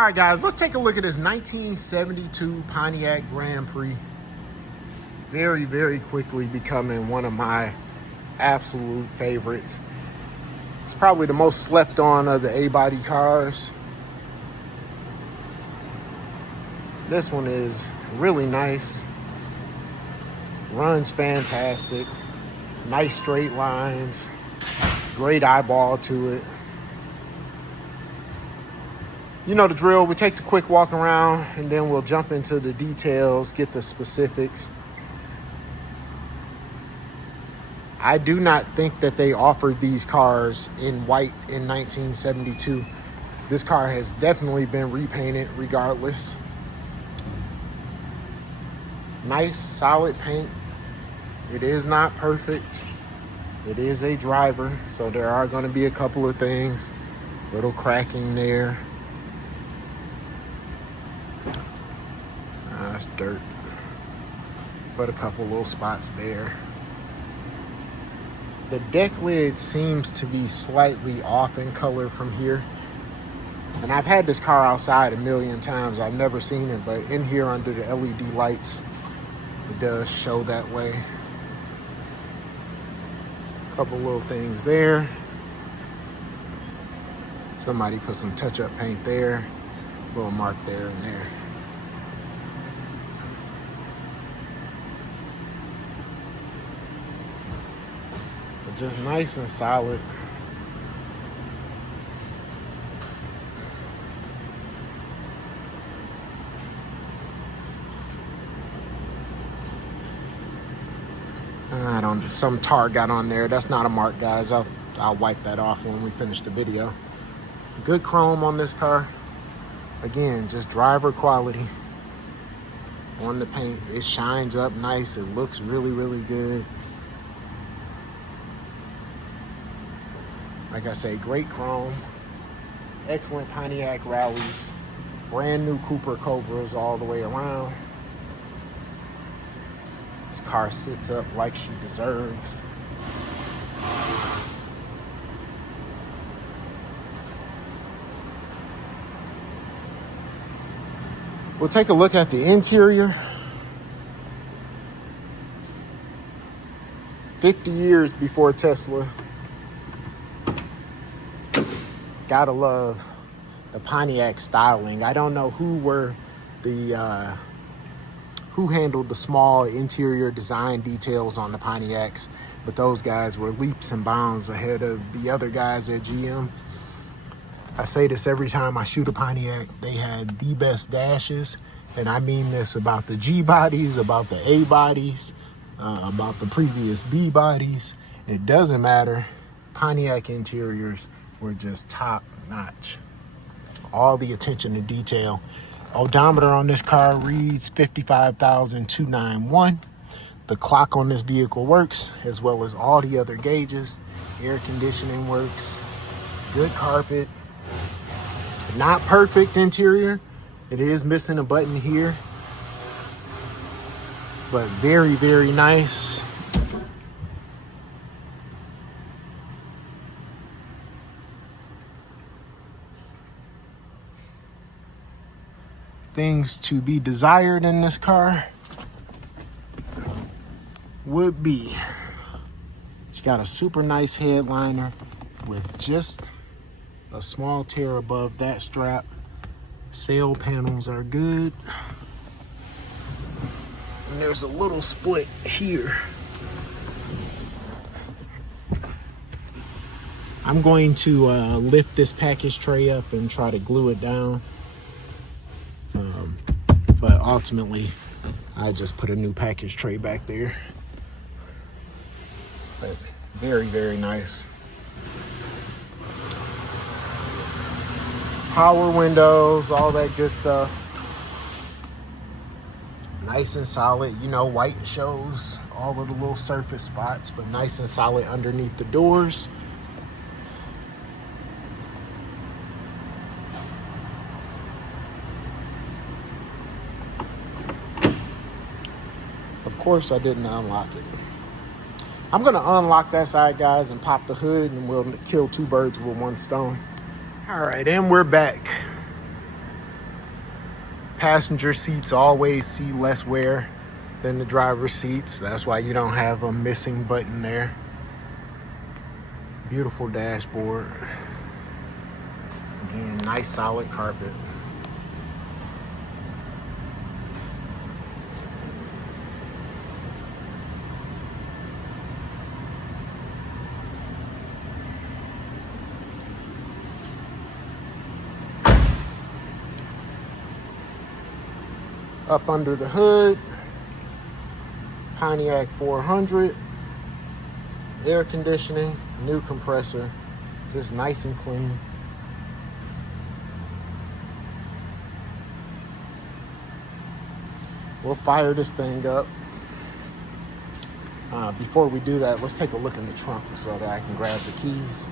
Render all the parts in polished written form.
All right, guys, let's take a look at this 1972 Pontiac Grand Prix. Very, very quickly becoming one of my absolute favorites. It's probably the most slept on of the A-body cars. This one is really nice. Runs fantastic. Nice straight lines. Great eyeball to it. You know the drill. We take the quick walk around and then we'll jump into the details, get the specifics. I do not think that they offered these cars in white in 1972. This car has definitely been repainted regardless. Nice, solid paint. It is not perfect. It is a driver, so there are going to be a couple of things. Little cracking there. That's dirt. But a couple little spots there. The deck lid seems to be slightly off in color from here. And I've had this car outside a million times. I've never seen it, but in here under the LED lights, it does show that way. Couple little things there. Somebody put some touch-up paint there. Little mark there and there. But just nice and solid. Some tar got on there. That's not a mark, guys. I'll wipe that off when we finish the video. Good chrome on this car. Again, just driver quality on the paint. It shines up nice. It looks really, really good. Like I say, great chrome. Excellent Pontiac rallies. Brand new Cooper Cobras all the way around. This car sits up like she deserves. We'll take a look at the interior. 50 years before Tesla. Gotta love the Pontiac styling. I don't know who were the who handled the small interior design details on the Pontiacs, but those guys were leaps and bounds ahead of the other guys at GM. I say this every time I shoot a Pontiac. They had the best dashes, and I mean this about the G bodies, about the A bodies, about the previous B bodies. It doesn't matter. Pontiac interiors were just top notch. All the attention to detail. Odometer on this car reads 55,291. The clock on this vehicle works, as well as all the other gauges. Air conditioning works. Good carpet. Not perfect interior. It is missing a button here, but very, very nice. Things to be desired in this car would be, it's got a super nice headliner with just a small tear above that strap. Sail panels are good. And there's a little split here. I'm going to lift this package tray up and try to glue it down. But ultimately, I just put a new package tray back there. But very, very nice. Power windows, all that good stuff. Nice and solid. You know, white shows all of the little surface spots, but nice and solid underneath the doors. Of course, I didn't unlock it. I'm gonna unlock that side, guys, and pop the hood, and we'll kill two birds with one stone. All right, and we're back. Passenger seats always see less wear than the driver's seats. That's why you don't have a missing button there. Beautiful dashboard. Again, nice solid carpet. Up under the hood, Pontiac 400, air conditioning, new compressor, just nice and clean. We'll fire this thing up. Before we do that, let's take a look in the trunk so that I can grab the keys.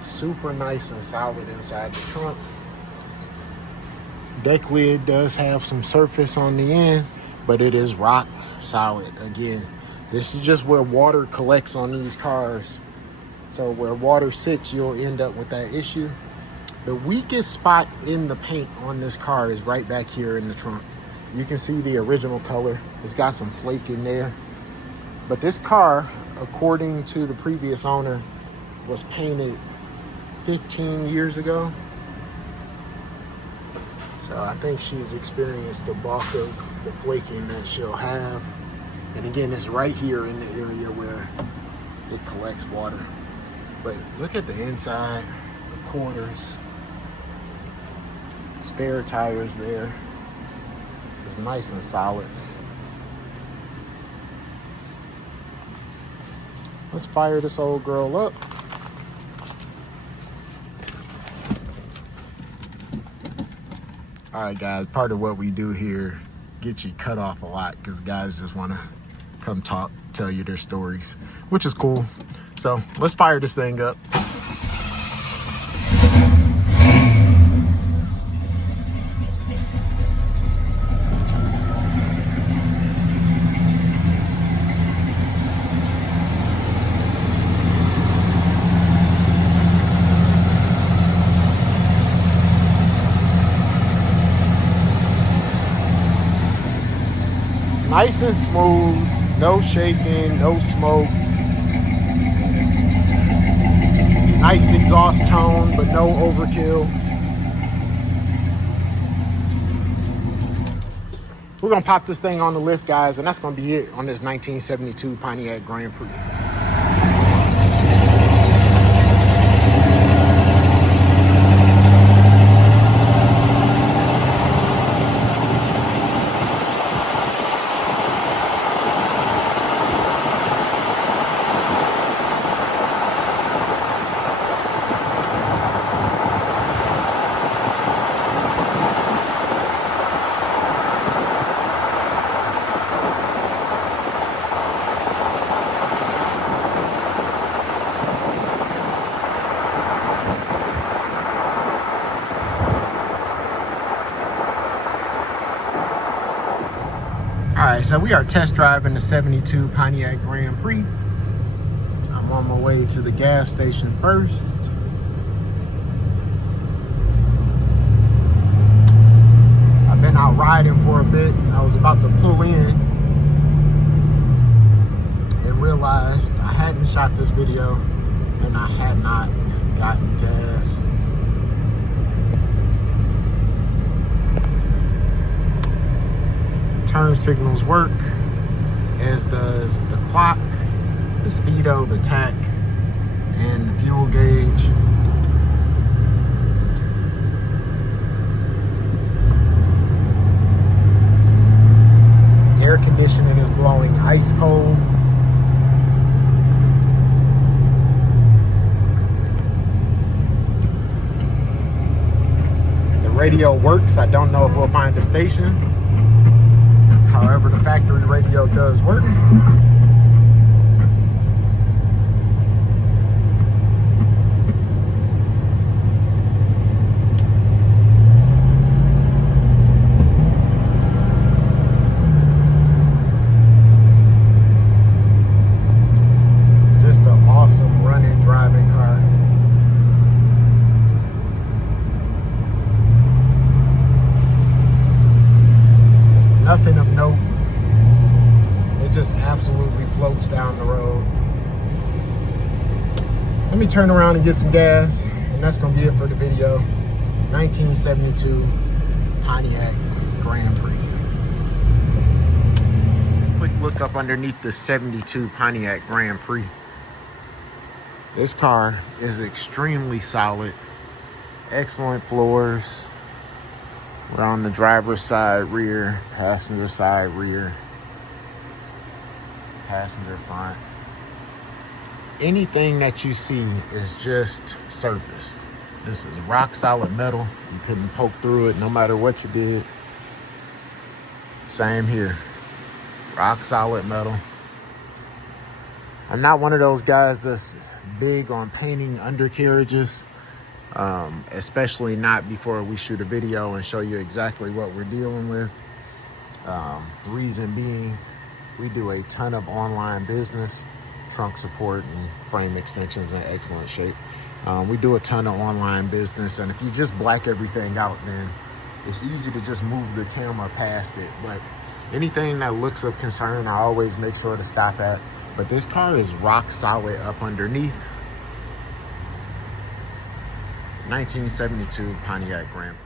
Super nice and solid inside the trunk. Deck lid does have some surface on the end, but it is rock solid. Again, this is just where water collects on these cars. So where water sits, you'll end up with that issue. The weakest spot in the paint on this car is right back here in the trunk. You can see the original color. It's got some flake in there. But this car, according to the previous owner, was painted 15 years ago. So I think she's experienced the bulk of the flaking that she'll have. And again, it's right here in the area where it collects water. But look at the inside, the quarters, spare tires there. It's nice and solid. Let's fire this old girl up. All right, guys, part of what we do here gets you cut off a lot because guys just want to come talk, tell you their stories, which is cool. So let's fire this thing up. Nice and smooth, no shaking, no smoke. Nice exhaust tone, but no overkill. We're gonna pop this thing on the lift, guys, and that's gonna be it on this 1972 Pontiac Grand Prix. All right, so we are test driving the 72 Pontiac Grand Prix. I'm on my way to the gas station first. I've been out riding for a bit. I was about to pull in and realized I hadn't shot this video and I had not gotten gas. Turn signals work, as does the clock, the speedo, the tach, and the fuel gauge. Air conditioning is blowing ice cold. The radio works. I don't know if we'll find a station. However, the factory radio does work. Just an awesome running, driving car. absolutely floats down the road. Let me turn around and get some gas, and that's gonna be it for the video. 1972 Pontiac Grand Prix. Quick look up underneath the 72 Pontiac Grand Prix. This car is extremely solid. Excellent floors. We're on the driver's side rear, passenger side rear, passenger front. Anything that you see is just surface. This is rock solid metal. You couldn't poke through it no matter what you did. Same here. Rock solid metal. I'm not one of those guys that's big on painting undercarriages, especially not before we shoot a video and show you exactly what we're dealing with. Reason being, we do a ton of online business, trunk support and frame extensions in excellent shape. We do a ton of online business, and if you just black everything out, then it's easy to just move the camera past it. But anything that looks of concern, I always make sure to stop at. But this car is rock solid up underneath. 1972 Pontiac Grand Prix.